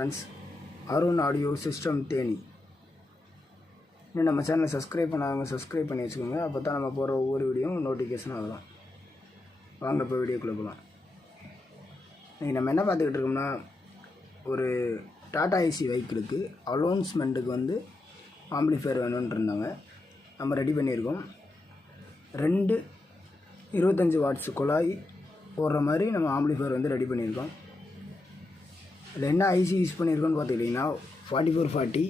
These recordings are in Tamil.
Friends, Arun audio system Theni. இன்னும் நம்ம சேனலை சப்ஸ்கிரைப் பண்ணாதவங்க சப்ஸ்கிரைப் பண்ணி வச்சுக்கோங்க. அப்போ தான் நம்ம போகிற ஒவ்வொரு வீடியோவும் நோட்டிஃபிகேஷன் ஆகலாம். வாங்க இப்போ வீடியோக்குள்ளே போகலாம். இன்றைக்கி நம்ம என்ன பார்த்துக்கிட்டு இருக்கோம்னா, ஒரு டாடா ஏசி வெஹிக்கிளுக்கு அலௌன்ஸ்மெண்ட்டுக்கு ஆம்பிளிஃபையர் வேணும்னு இருந்தாங்க. நம்ம ரெடி பண்ணியிருக்கோம். 2 25 வாட்ஸ் குழாய் போடுற மாதிரி நம்ம ஆம்பிளிஃபையர் ரெடி பண்ணியிருக்கோம். இதில் என்ன ஐசி யூஸ் பண்ணியிருக்கோன்னு பார்த்துக்கிட்டிங்கன்னா 4440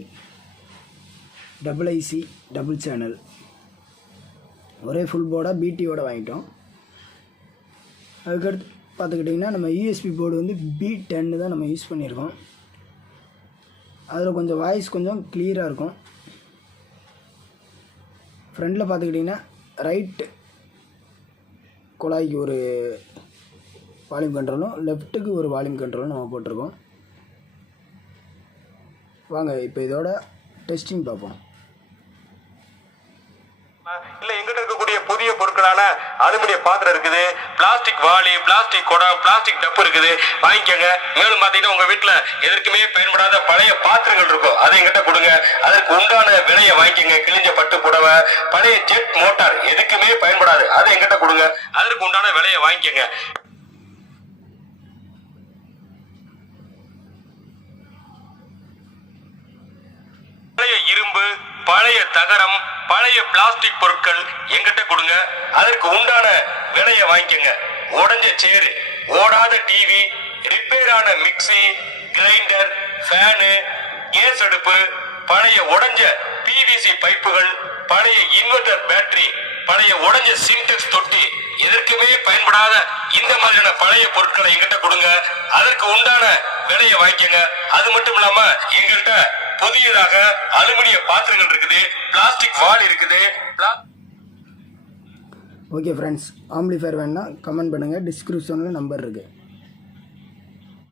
டபுள் ஐசி டபுள் சேனல், ஒரே ஃபுல் போர்டாக பிடியோடு வாங்கிட்டோம். அதுக்கடுத்து பார்த்துக்கிட்டிங்கன்னா நம்ம யூஎஸ்பி போர்டு B10 தான் நம்ம யூஸ் பண்ணியிருக்கோம். அதில் கொஞ்சம் வாய்ஸ் கொஞ்சம் கிளியராக இருக்கும். ஃப்ரண்டில் பார்த்துக்கிட்டிங்கன்னா ரைட்டு குழாய்க்கு ஒரு வால்யூம் கண்ட்ரோலும், லெஃப்ட்டுக்கு ஒரு வால்யூம் கண்ட்ரோலும் நம்ம போட்டிருக்கோம். வாங்க இப்போ இதோட டெஸ்டிங் பார்ப்போம். இல்லை, எங்கிட்ட இருக்கக்கூடிய புதிய பொருட்களான அலுமினிய பாத்திரம் இருக்குது, பிளாஸ்டிக் வாளி, பிளாஸ்டிக் குடம், பிளாஸ்டிக் டப்பு இருக்குது, வாங்கிக்கோங்க. மேலும் பார்த்தீங்கன்னா உங்கள் வீட்டில் எதற்குமே பயன்படாத பழைய பாத்திரங்கள் இருக்கும், அதை எங்கிட்ட கொடுங்க. அதற்கு உண்டான விலையை வாங்கிக்கோங்க. கிழிஞ்ச பட்டு புடவை, பழைய ஜெட் மோட்டார் எதுக்குமே பயன்படாது, அதை எங்கிட்ட கொடுங்க. அதற்கு உண்டான விலையை வாங்கிக்கோங்க. பழைய இரும்பு, பழைய தகரம், பழைய பிளாஸ்டிக் பொருட்கள் எங்கிட்ட கொடுங்க. அதற்கு உண்டான விலையை வாங்கிக்கோங்க. உடஞ்ச சேரு, ஓடாத டிவி, ரிப்பேர் ஆன மிக்சி, கிரைண்டர், ஃபேனு, கேஸ் அடுப்பு, பழைய உடஞ்ச பிவிசி பைப்புகள், பழைய இன்வெர்டர் பேட்டரி, பழைய உடஞ்ச சின்டெக்ஸ் தொட்டி, எதற்குமே பயன்படாத இந்த மாதிரியான பழைய பொருட்களை எங்கிட்ட கொடுங்க. அதற்கு உண்டான விலையை வாங்கிக்கோங்க. அது மட்டும் இல்லாம எங்கள்கிட்ட புதியதாக அலுமினிய பாத்திரங்கள் இருக்குது, பிளாஸ்டிக் வால் இருக்குது. ஓகே ஃப்ரெண்ட்ஸ், ஆம்பிளிஃபையர் வேணுன்னா கமெண்ட் பண்ணுங்கள். டிஸ்கிரிப்ஷனில் நம்பர் இருக்குது.